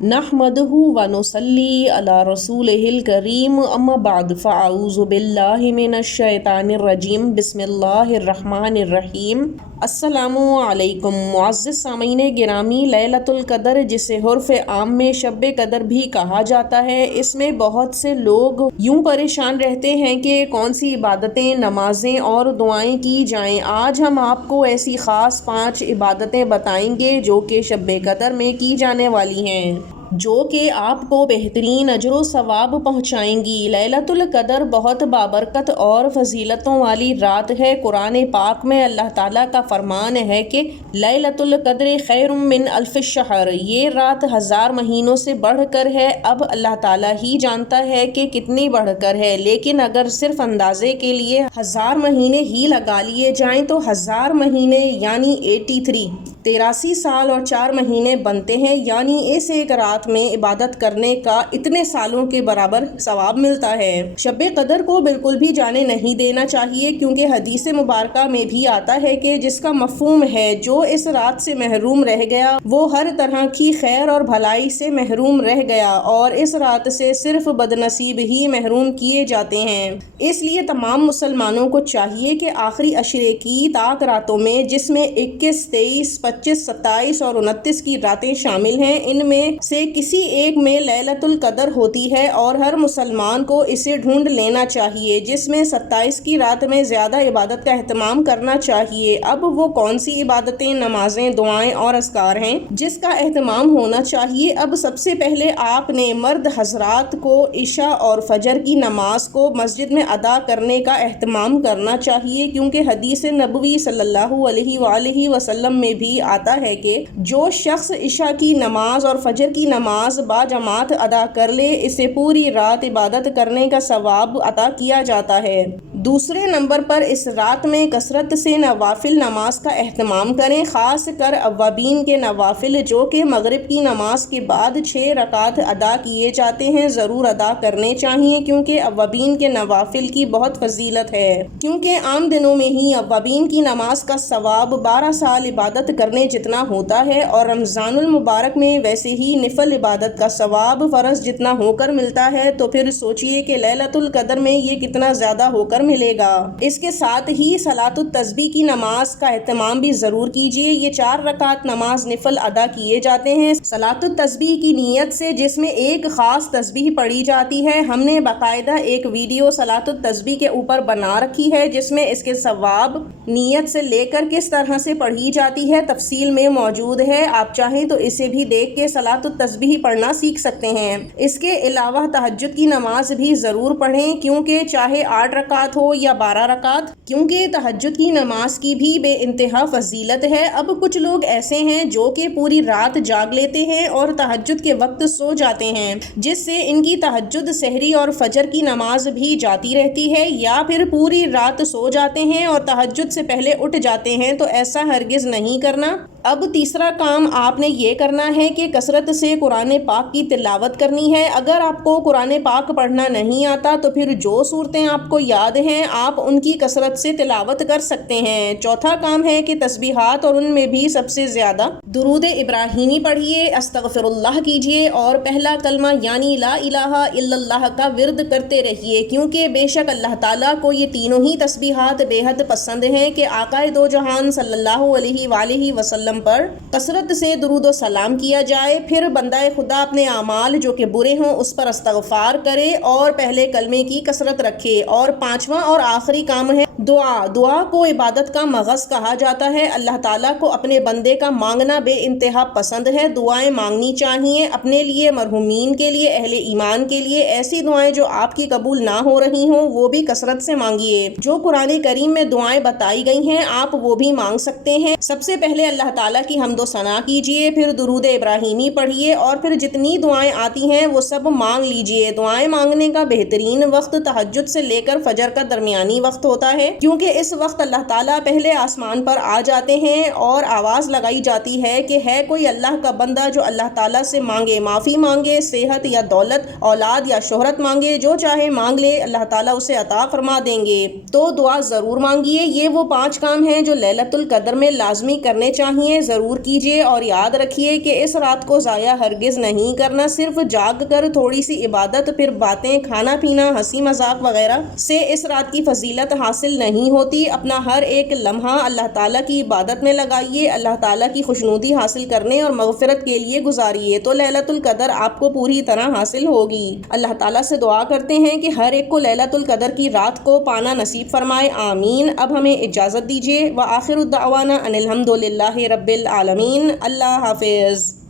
نحمدہ ونصلی علی رسولہ الکریم اما بعد فاعوذ باللہ من الشیطان الرجیم بسم اللہ الرحمن الرحیم۔ السلام علیکم معزز سامعین گرامی، لیلۃ القدر جسے حرف عام میں شب قدر بھی کہا جاتا ہے، اس میں بہت سے لوگ یوں پریشان رہتے ہیں کہ کون سی عبادتیں، نمازیں اور دعائیں کی جائیں۔ آج ہم آپ کو ایسی خاص 5 عبادتیں بتائیں گے جو کہ شب قدر میں کی جانے والی ہیں، جو کہ آپ کو بہترین اجر و ثواب پہنچائیں گی۔ لیلۃ القدر بہت بابرکت اور فضیلتوں والی رات ہے۔ قرآن پاک میں اللہ تعالیٰ کا فرمان ہے کہ لیلۃ القدر خیر من الف شہر، یہ رات 1000 مہینوں سے بڑھ کر ہے۔ اب اللہ تعالیٰ ہی جانتا ہے کہ کتنی بڑھ کر ہے، لیکن اگر صرف اندازے کے لیے 1000 مہینے ہی لگا لیے جائیں تو 1000 مہینے یعنی 83 سال اور 4 مہینے بنتے ہیں، یعنی اس ایک رات میں عبادت کرنے کا اتنے سالوں کے برابر ثواب ملتا ہے۔ شب قدر کو بالکل بھی جانے نہیں دینا چاہیے، کیونکہ حدیث مبارکہ میں بھی آتا ہے کہ جس کا مفہوم ہے جو اس رات سے محروم رہ گیا وہ ہر طرح کی خیر اور بھلائی سے محروم رہ گیا، اور اس رات سے صرف بدنصیب ہی محروم کیے جاتے ہیں۔ اس لیے تمام مسلمانوں کو چاہیے کہ آخری عشرے کی طاق راتوں میں، جس میں 21، 23، 25، 27 اور 29 کی راتیں شامل ہیں، ان میں سے کسی ایک میں لیلۃ القدر ہوتی ہے، اور ہر مسلمان کو اسے ڈھونڈ لینا چاہیے، جس میں 27 کی رات میں زیادہ عبادت کا اہتمام کرنا چاہیے۔ اب وہ کون سی عبادتیں، نمازیں، دعائیں اور اذکار ہیں جس کا اہتمام ہونا چاہیے؟ اب سب سے پہلے آپ نے مرد حضرات کو عشاء اور فجر کی نماز کو مسجد میں ادا کرنے کا اہتمام کرنا چاہیے، کیونکہ حدیث نبوی صلی اللہ علیہ وآلہ وسلم میں بھی آتا ہے کہ جو شخص عشاء کی نماز اور فجر کی نماز باجماعت ادا کر لے، اسے پوری رات عبادت کرنے کا ثواب عطا کیا جاتا ہے۔ دوسرے نمبر پر اس رات میں کثرت سے نوافل نماز کا اہتمام کریں، خاص کر اوابین کے نوافل جو کہ مغرب کی نماز کے بعد 6 رکعت ادا کیے جاتے ہیں، ضرور ادا کرنے چاہیے، کیونکہ اوابین کے نوافل کی بہت فضیلت ہے۔ کیونکہ عام دنوں میں ہی اوابین کی نماز کا ثواب 12 سال عبادت کرنے جتنا ہوتا ہے، اور رمضان المبارک میں ویسے ہی نفل عبادت کا ثواب فرض جتنا ہو کر ملتا ہے، تو پھر سوچئے کہ لیلۃ القدر میں یہ کتنا زیادہ ہو کر ملے گا۔ اس کے ساتھ ہی صلاۃ التسبیح کی نماز کا اہتمام بھی ضرور کیجیے۔ یہ 4 رکعت نماز نفل ادا کیے جاتے ہیں صلاۃ التسبیح کی نیت سے، جس میں ایک خاص تسبیح پڑھی جاتی ہے۔ ہم نے باقاعدہ ایک ویڈیو صلاۃ التسبیح کے اوپر بنا رکھی ہے، جس میں اس کے ثواب، نیت سے لے کر کس طرح سے پڑھی جاتی ہے تفصیل میں موجود ہے۔ آپ چاہیں تو اسے بھی دیکھ کے صلاۃ التسبیح پڑھنا سیکھ سکتے ہیں۔ اس کے علاوہ تہجد کی نماز بھی ضرور پڑھیں، کیونکہ چاہے 8 رکعت ہو یا 12 رکعت، کیونکہ تہجد کی نماز کی بھی بے انتہا فضیلت ہے۔ اب کچھ لوگ ایسے ہیں جو کہ پوری رات جاگ لیتے ہیں اور تہجد کے وقت سو جاتے ہیں، جس سے ان کی تہجد، سحری اور فجر کی نماز بھی جاتی رہتی ہے، یا پھر پوری رات سو جاتے ہیں اور تہجد سے پہلے اٹھ جاتے ہیں، تو ایسا ہرگز نہیں کرنا۔ اب تیسرا کام آپ نے یہ کرنا ہے کہ کثرت سے قرآن پاک کی تلاوت کرنی ہے۔ اگر آپ کو قرآن پاک پڑھنا نہیں آتا تو پھر جو صورتیں آپ کو یاد ہیں آپ ان کی کثرت سے تلاوت کر سکتے ہیں۔ چوتھا کام ہے کہ تسبیحات، اور ان میں بھی سب سے زیادہ درود ابراہیمی پڑھیے، استغفر اللہ کیجیے، اور پہلا کلمہ یعنی لا الہ الا اللہ کا ورد کرتے رہیے، کیونکہ بے شک اللہ تعالیٰ کو یہ تینوں ہی تسبیحات بے حد پسند ہیں کہ آقا دو جہان صلی اللہ علیہ وآلہ وسلم پر کثرت سے درود و سلام کیا جائے۔ پھر بندہ خدا اپنے اعمال جو کہ برے ہوں اس پر استغفار کرے اور پہلے کلمے کی کثرت رکھے۔ اور پانچواں اور آخری کام ہے دعا کو عبادت کا مغز کہا جاتا ہے۔ اللہ تعالیٰ کو اپنے بندے کا مانگنا بے انتہا پسند ہے۔ دعائیں مانگنی چاہیے، اپنے لیے، مرحومین کے لیے، اہل ایمان کے لیے۔ ایسی دعائیں جو آپ کی قبول نہ ہو رہی ہوں وہ بھی کثرت سے مانگیے۔ جو قرآن کریم میں دعائیں بتائی گئی ہیں آپ وہ بھی مانگ سکتے ہیں۔ سب سے پہلے اللہ تعالیٰ کی حمد و ثنا کیجیے، پھر درود ابراہیمی پڑھیے، اور پھر جتنی دعائیں آتی ہیں وہ سب مانگ لیجیے۔ دعائیں مانگنے کا بہترین وقت تہجد سے لے کر فجر کا درمیانی وقت ہوتا ہے، کیونکہ اس وقت اللہ تعالیٰ پہلے آسمان پر آ جاتے ہیں اور آواز لگائی جاتی ہے کہ ہے کوئی اللہ کا بندہ جو اللہ تعالیٰ سے مانگے، معافی مانگے، صحت یا دولت، اولاد یا شہرت مانگے، جو چاہے مانگ لے، اللہ تعالیٰ اسے عطا فرما دیں گے۔ تو دعا ضرور مانگیے۔ یہ وہ 5 کام ہیں جو لیلۃ القدر میں لازمی کرنے چاہیے۔ قربانیاں ضرور کیجیے اور یاد رکھیے کہ اس رات کو ضائع ہرگز نہیں کرنا۔ صرف جاگ کر تھوڑی سی عبادت، پھر باتیں، کھانا پینا، ہنسی مذاق وغیرہ سے اس رات کی فضیلت حاصل نہیں ہوتی۔ اپنا ہر ایک لمحہ اللہ تعالیٰ کی عبادت میں لگائیے، اللہ تعالیٰ کی خوشنودی حاصل کرنے اور مغفرت کے لیے گزاریے، تو لیلۃ القدر آپ کو پوری طرح حاصل ہوگی۔ اللہ تعالیٰ سے دعا کرتے ہیں کہ ہر ایک کو لیلۃ القدر کی رات کو پانا نصیب فرمائے، آمین۔ اب ہمیں اجازت دیجیے، وآخر الدعوانا ان الحمد للہ رب العالمین۔ اللہ حافظ۔